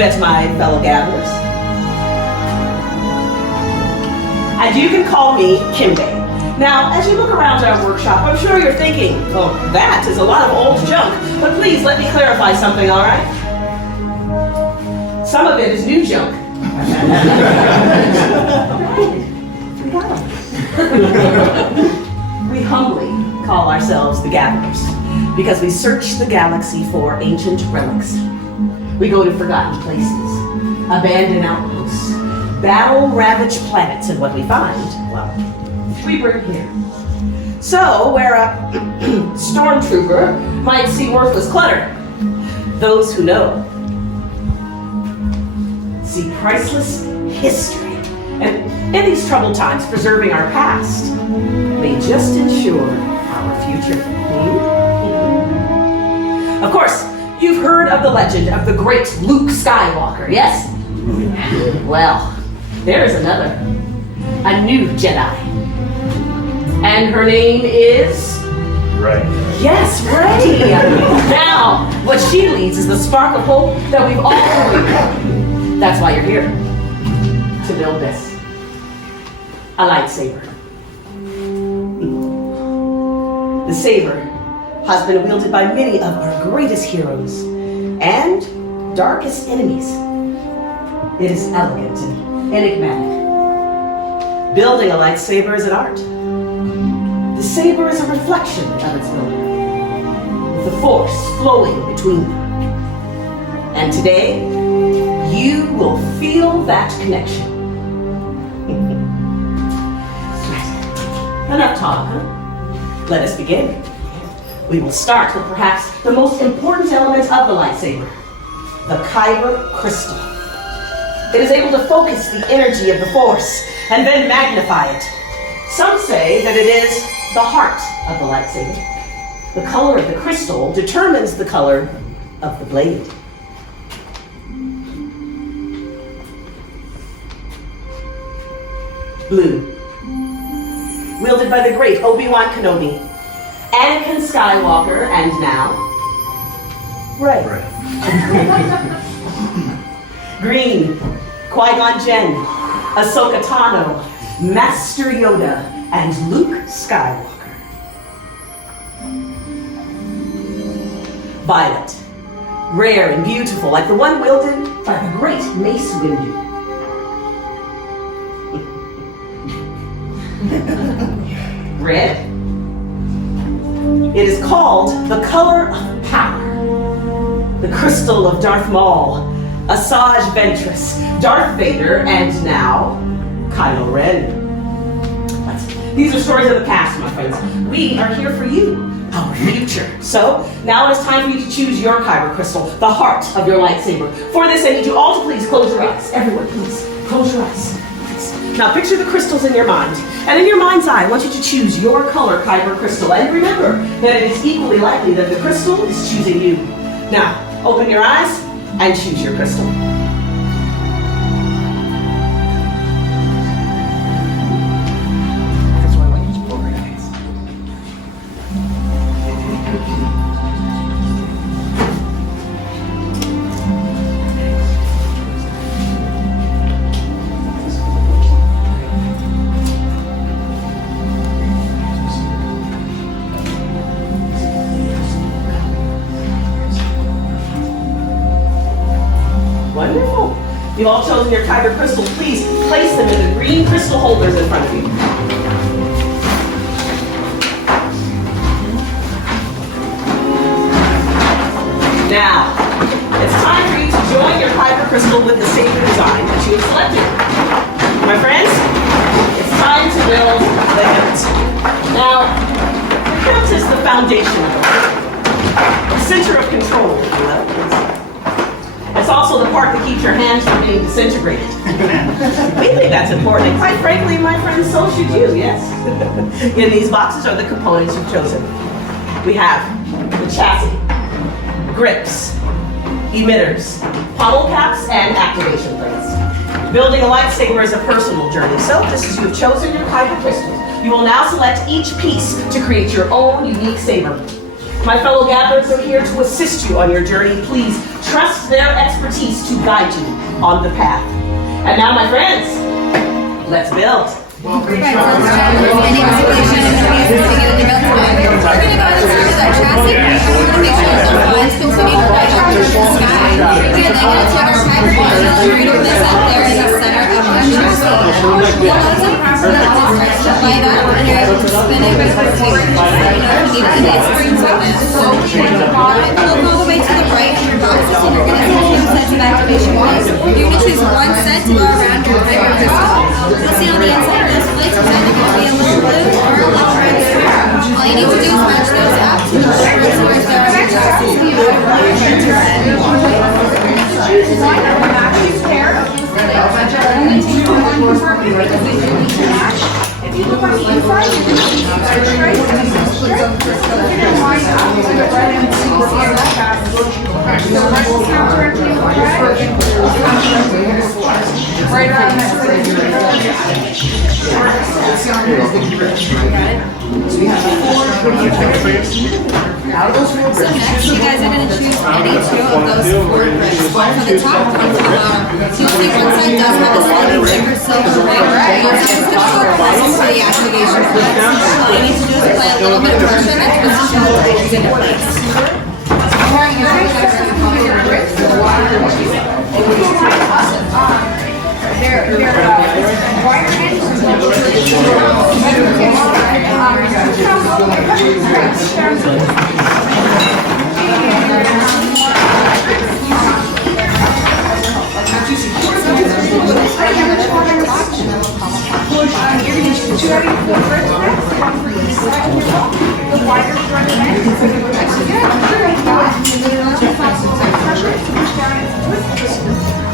met my fellow gatherers. And you can call me Kimbe. Now, as you look around our workshop, I'm sure you're thinking, well, that is a lot of old junk. But please, let me clarify something, all right? Some of it is new junk. We humbly call ourselves the Gatherers because we search the galaxy for ancient relics. We go to forgotten places, abandoned outposts, battle-ravaged planets, and what we find, well, we bring here. So, where a stormtrooper might see worthless clutter, those who know see priceless history. And in these troubled times, preserving our past may just ensure our future. Of course, you've heard of the legend of the great Luke Skywalker, yes? Well, there is another, a new Jedi. And her name is? Rey. Yes, Rey! Now, what she leads is the spark of hope that we've all believed. That's why you're here, to build this. A lightsaber. The saber has been wielded by many of our greatest heroes and darkest enemies. It is elegant and enigmatic. Building a lightsaber is an art. The saber is a reflection of its builder, with the force flowing between them. And today, you will feel that connection. Enough talk, huh? Let us begin. We will start with perhaps the most important element of the lightsaber, the kyber crystal. It is able to focus the energy of the force and then magnify it. Some say that it is the heart of the lightsaber. The color of the crystal determines the color of the blade. Blue. Wielded by the great Obi-Wan Kenobi, Anakin Skywalker, and now, Rey. Green. Qui-Gon Jinn, Ahsoka Tano, Master Yoda, and Luke Skywalker. Violet. Rare and beautiful, like the one wielded by the great Mace Windu. Red. It is called the color of power. The crystal of Darth Maul, Asajj Ventress, Darth Vader, and now, Kylo Ren. These are stories of the past, my friends. We are here for you, our future. So, now it is time for you to choose your kyber crystal, the heart of your lightsaber. For this, I need you all to please close your eyes. Everyone, please, close your eyes. Now picture the crystals in your mind. And in your mind's eye, I want you to choose your color kyber crystal. And remember that it is equally likely that the crystal is choosing you. Now, open your eyes and choose your crystal. That's why I want you to pull your eyes. Wonderful. You've all chosen your kyber crystals. Please place them in the green crystal holders in front of you. Now, it's time for you to join your kyber crystal with the saber design that you have selected. My friends, it's time to build the hilt. Now, the hilt is the foundation of the center of control, if you will. It's also the part that keeps your hands from being disintegrated. We think that's important, and quite frankly, my friends, so should you, yes? In these boxes are the components you've chosen. We have the chassis, grips, emitters, pommel caps, and activation plates. Building a lightsaber is a personal journey, so just as you have chosen your kyber crystals, you will now select each piece to create your own unique saber. My fellow gatherers are here to assist you on your journey. Please trust their expertise to guide you on the path. And now, my friends, let's build. We're going to go ahead and start with our chassis. We're going to make sure that the lines continue to rise up to the sky. We are then going to take our fiber bond and illuminating this up there in the center of our chassis. Once it starts to light up and you're able to spin it with your forward, you know, immediately it springs up. So we'll go all the way to the right of your box, and you're going to see two sets of activation points. You're going to choose one set to go around your fiber crystal. You'll see on the inside of those plates, it's either going to be a little blue or a little red square. All you need to do is match those up to the short source there on your chassis. Design a matching pair of these plates. Only take one compartment because they do need to match. If you look on the inside, you're going to see some stripes and some strips. So you're going to line up to the red and blue on the chassis. The red will count directly with red, and blue will count directly with black. Right around that center. So next, you guys are going to choose any two of those four grids. For the top one to the bottom, you'll see one side does have a slightly thicker silver ring. The other side is going to look close to the activation points. All you need to do is apply a little bit of pressure on it to show that it's into place.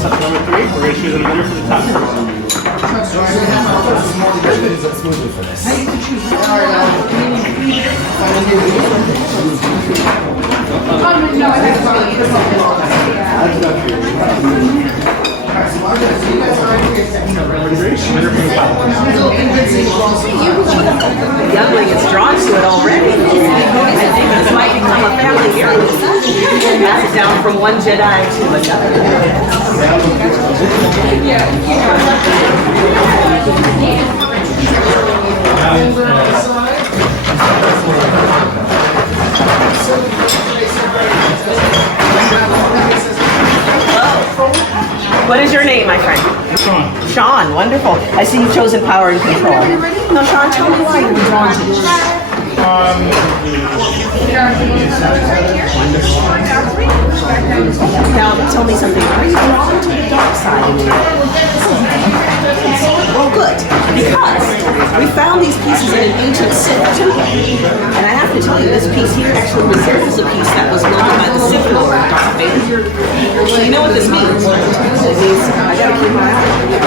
Step number 3, we're going to choose an emitter for the top. The youngling is drawn to it already. I think this might become a family heirloom. Pass it down from one Jedi to What is your name, my friend? Sean. Sean, wonderful. I see you've chosen power and control. Now, Sean, tell me why you're drawn to this. Now, tell me something. Are you drawn to the dark side? Well, good. Because we found these pieces in an ancient Sith temple. And I have to tell you, this piece here actually resembles a piece that was wielded by the Sith Lord, Darth Vader. So you know what this means? It means I gotta keep my eye on you.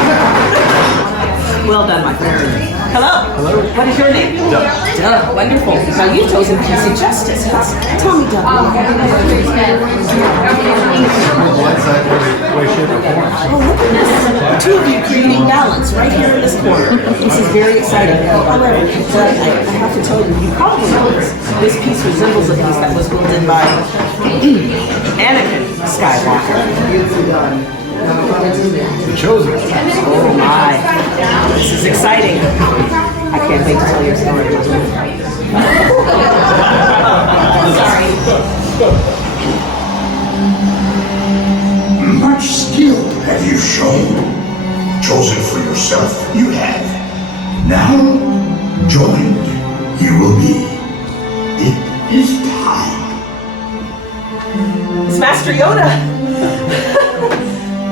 Well done, my friend. Hello. Hello. What is your name? Doug. Doug. Wonderful. Now you've chosen peace and justice. Tell me, Doug. Oh, look at this. Two of you creating balance right here in this corner. This is very exciting. However, I have to tell you, you probably noticed this piece resembles a piece that was wielded by Anakin Skywalker. The chosen. Oh my. This is exciting. I can't wait to tell your story. Sorry. Much skill have you shown. Chosen for yourself, you have. Now, joined, you will be. It is time. It's Master Yoda.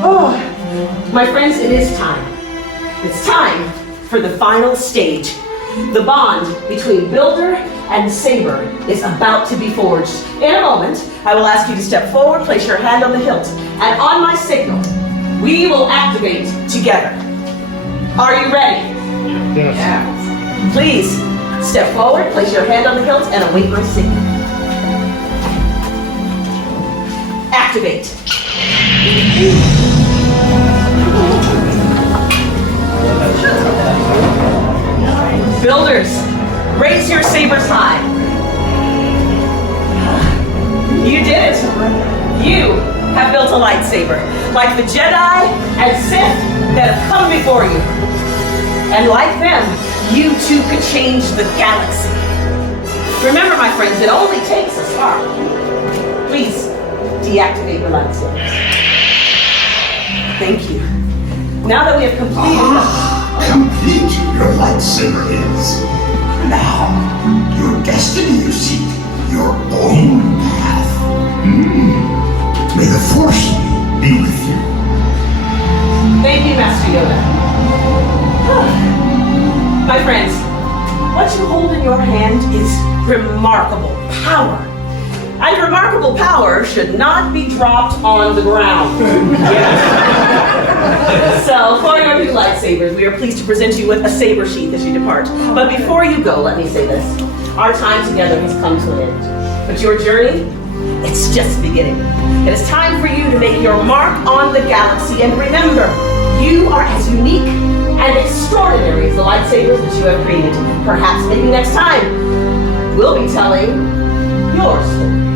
Oh, my friends, it is time. It's time for the final stage. The bond between Builder and Saber is about to be forged. In a moment, I will ask you to step forward, place your hand on the hilt, and on my signal, we will activate together. Are you ready? Yes. Yeah. Please, step forward, place your hand on the hilt, and await my signal. Activate. Builders, raise your sabers high. You did it. You have built a lightsaber, like the Jedi and Sith that have come before you. And like them, you too could change the galaxy. Remember, my friends, it only takes a spark. Please, deactivate your lightsabers. Thank you. Now that we have completed Complete your lightsaber is. Now, your destiny, you seek, your own path. May the Force be with you. Thank you, Master Yoda. My friends, what you hold in your hand is remarkable power. And remarkable power should not be dropped on the ground. So, for your new lightsabers, we are pleased to present you with a saber sheath as you depart. But before you go, let me say this. Our time together has come to an end. But your journey, it's just beginning. It is time for you to make your mark on the galaxy. And remember, you are as unique and extraordinary as the lightsabers that you have created. Perhaps maybe next time, we'll be telling your story.